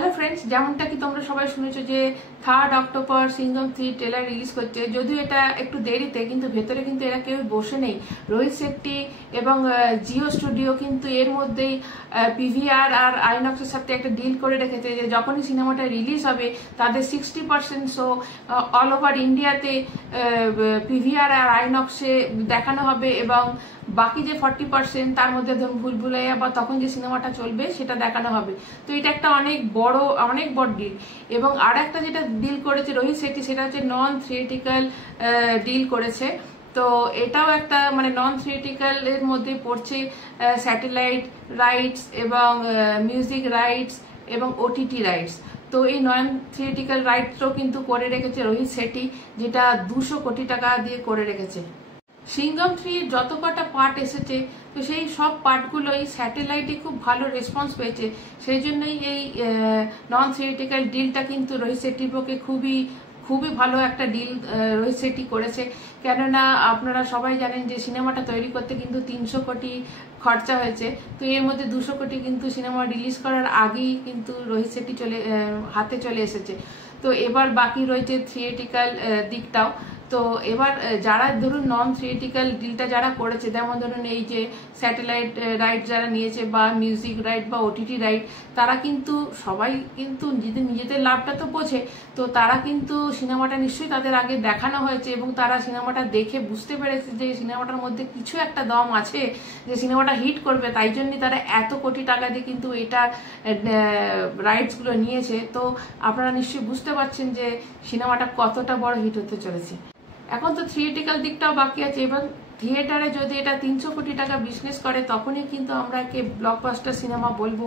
Hello friends, যেমনটা কি তোমরা সবাই শুনেছো যে 3rd অক্টোবর সিঙ্ঘম 3 ট্রেলার রিলিজ করছে। যদিও এটা একটু দেরিতে, কিন্তু ভেতরে কিন্তু এরা কেউ বসে নেই। রোহিত শেট্টি এবং জিও স্টুডিও কিন্তু এর মধ্যেই পিভিআর আর আইনক্সের সাথে একটা ডিল করে রেখেছে যে যখনই সিনেমাটা রিলিজ হবে তাদের 60% শো অল ওভার ইন্ডিয়াতে পিভিআর আর আইনক্সে দেখানো হবে এবং বাকি যে 40% তার মধ্যে ধরুন ভুল ভুলাইয়া বা তখন যে সিনেমাটা চলবে সেটা দেখানো হবে। তো এটা একটা অনেক বড় ডিল। এবং আর একটা যেটা ডিল করেছে রোহিত শেট্টি, সেটা হচ্ছে নন থিয়েটিক্যাল ডিল করেছে। তো এটাও একটা নন থিয়েটিক্যাল এর মধ্যে পড়ছে স্যাটেলাইট রাইটস এবং মিউজিক রাইটস এবং ওটিটি রাইটস। তো এই নন থিয়েটিক্যাল রাইটসও কিন্তু করে রেখেছে রোহিত শেট্টি, যেটা 200 কোটি টাকা দিয়ে করে রেখেছে। সিঙ্ঘম 3 যত কটা পার্ট এসেছে তো সেই সব পার্টগুলোই স্যাটেলাইটে খুব ভালো রেসপন্স পেয়েছে। সেই জন্যই এই নন থিয়েটিক্যাল ডিলটা কিন্তু রোহিত শেট্টির পক্ষে খুবই ভালো একটা ডিল রোহিত শেট্টি করেছে। কেননা আপনারা সবাই জানেন যে সিনেমাটা তৈরি করতে কিন্তু 300 কোটি খরচা হয়েছে। তো এর মধ্যে 200 কোটি কিন্তু সিনেমা রিলিজ করার আগেই কিন্তু রোহিত শেট্টি হাতে চলে এসেছে। তো এবার বাকি রয়েছে থিয়েটিক্যাল দিকটাও। তো এবার যারা ধরুন নন থিয়েটিক্যাল ডিলটা যারা করেছে, যেমন ধরুন এই যে স্যাটেলাইট রাইট যারা নিয়েছে বা মিউজিক রাইট বা ওটিটি রাইট, তারা কিন্তু সবাই কিন্তু নিজেদের লাভটা তো বোঝে। তো তারা কিন্তু সিনেমাটা নিশ্চয়ই তাদের আগে দেখানো হয়েছে এবং তারা সিনেমাটা দেখে বুঝতে পেরেছে যে সিনেমাটার মধ্যে কিছু একটা দম আছে, যে সিনেমাটা হিট করবে। তাই জন্যই তারা এত কোটি টাকা দিয়ে কিন্তু এটা রাইটসগুলো নিয়েছে। তো আপনারা নিশ্চয়ই বুঝতে পারছেন যে সিনেমাটা কতটা বড় হিট হতে চলেছে। এখন তো থিয়েটিক্যাল দিকটাও বাকি আছে এবং থিয়েটারে যদি এটা 300 কোটি টাকা বিজনেস করে তখনই কিন্তু আমরা একে ব্লকবাস্টার সিনেমা বলবো।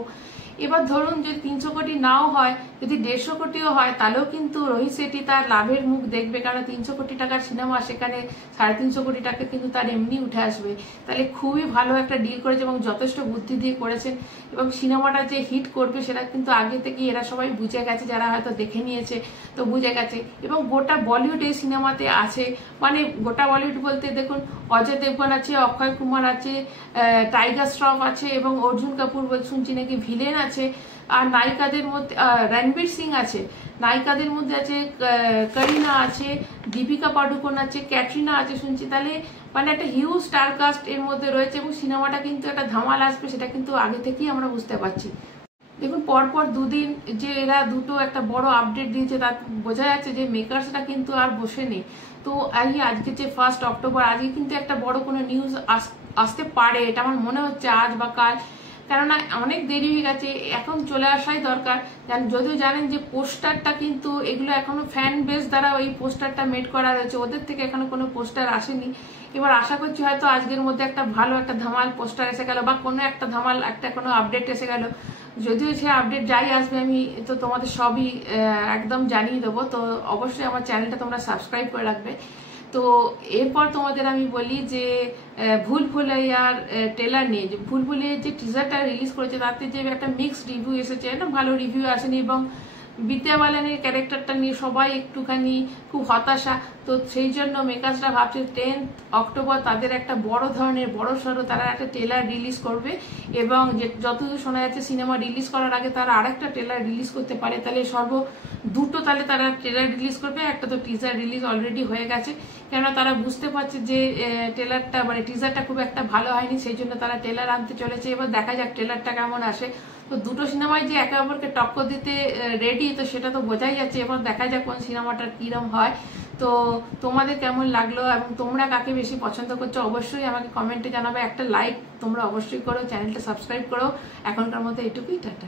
এবার ধরুন যদি 300 কোটি নাও হয়, যদি 150 কোটিও হয়, তাহলেও কিন্তু রোহিত শেট্টি তার লাভের মুখ দেখবে। কারণ 300 কোটি টাকার সিনেমা, সেখানে 350 কোটি টাকা কিন্তু তার এমনি উঠে আসবে। তাহলে খুবই ভালো একটা ডিল করেছে এবং যথেষ্ট বুদ্ধি দিয়ে করেছেন। এবং সিনেমাটা যে হিট করবে সেটা কিন্তু আগে থেকেই এরা সবাই বুঝে গেছে, যারা হয়তো দেখে নিয়েছে তো বুঝে গেছে। এবং গোটা বলিউড এই সিনেমাতে আছে, গোটা বলিউড বলতে দেখুন অজয় দেবগন আছে, অক্ষয় কুমার আছে, টাইগার শ্রফ আছে এবং অর্জুন কাপুর শুনছি নাকি ভিলেন আছে। আর নায়িকাদের মধ্যে রণবীর সিং আছে, নায়িকাদের মধ্যে আছে করিনা আছে, দীপিকা পাডুকোন আছে, ক্যাটরিনা আছে শুনছি। তাহলে একটা হিউজ স্টার কাস্ট এর মধ্যে রয়েছে এবং সিনেমাটা কিন্তু একটা ধামাল আসবে, সেটা কিন্তু আগে থেকেই আমরা বুঝতে পারছি। দেখুন পরপর দুদিন যে এরা দুটো একটা বড় আপডেট দিয়েছে, তার বোঝা যাচ্ছে যে মেকার্সরা কিন্তু আর বসে নেই। তো আজকে যে 1 অক্টোবর, আজকে কিন্তু একটা বড় কোনো নিউজ আসতে পারে, এটা আমার মনে হচ্ছে আজ বা কাল। কেননা অনেক দেরি হয়ে গেছে, এখন চলে আসাই দরকার। যদিও জানেন যে পোস্টারটা কিন্তু এগুলো এখনো ফ্যান বেস দ্বারা ওই পোস্টারটা মেড করা রয়েছে, ওদের থেকে এখনো কোনো পোস্টার আসেনি। এবার আশা করছি হয়তো আজকের মধ্যে একটা ভালো একটা ধামাল পোস্টার এসে গেল বা কোনো একটা ধামাল কোনো আপডেট এসে গেল। যদিও সে আপডেট যাই আসবে আমি তো তোমাদের সবই একদম জানিয়ে দেবো। তো অবশ্যই আমার চ্যানেলটা তোমরা সাবস্ক্রাইব করে রাখবে। তো এরপর তোমাদের আমি বলি যে ভুল ভুলাইয়ার ট্রেলার নিয়ে, যে ভুল ভুলাইয়ার যে টিজারটা রিলিজ করেছে তাতে যে একটা মিক্সড রিভিউ এসেছে, না ভালো রিভিউ আসেনি। এবং বিদ্যা বালানের ক্যারেক্টারটা নিয়ে সবাই একটুখানি খুব হতাশা। তো সেই জন্য মেকার্সরা ভাবছে 10 অক্টোবর তাদের একটা বড় ধরনের বড়সড় তারা একটা ট্রেলার রিলিজ করবে। এবং যতদূর শোনা যাচ্ছে সিনেমা রিলিজ করার আগে তারা আরেকটা ট্রেলার রিলিজ করতে পারে। তাহলে দুটো তাহলে তারা ট্রেলার রিলিজ করবে। একটা তো টিজার রিলিজ অলরেডি হয়ে গেছে, কেননা তারা বুঝতে পারছে যে ট্রেলারটা টিজারটা খুব একটা ভালো হয়নি, সেই জন্য তারা ট্রেলার আনতে চলেছে। এবার দেখা যাক ট্রেলারটা কেমন আসে। তো দুটো সিনেমায় যে একে অপরকে টক্কর দিতে রেডি, তো সেটা তো বোঝাই যাচ্ছে। এবার দেখা যাক কোন সিনেমাটার কিরম হয়। তো তোমাদের কেমন লাগলো এবং তোমরা কাকে বেশি পছন্দ করছো অবশ্যই আমাকে কমেন্টে জানাবে। একটা লাইক তোমরা অবশ্যই করো, চ্যানেলটা সাবস্ক্রাইব করো। এখনকার মতো এটুকুই, টাটা।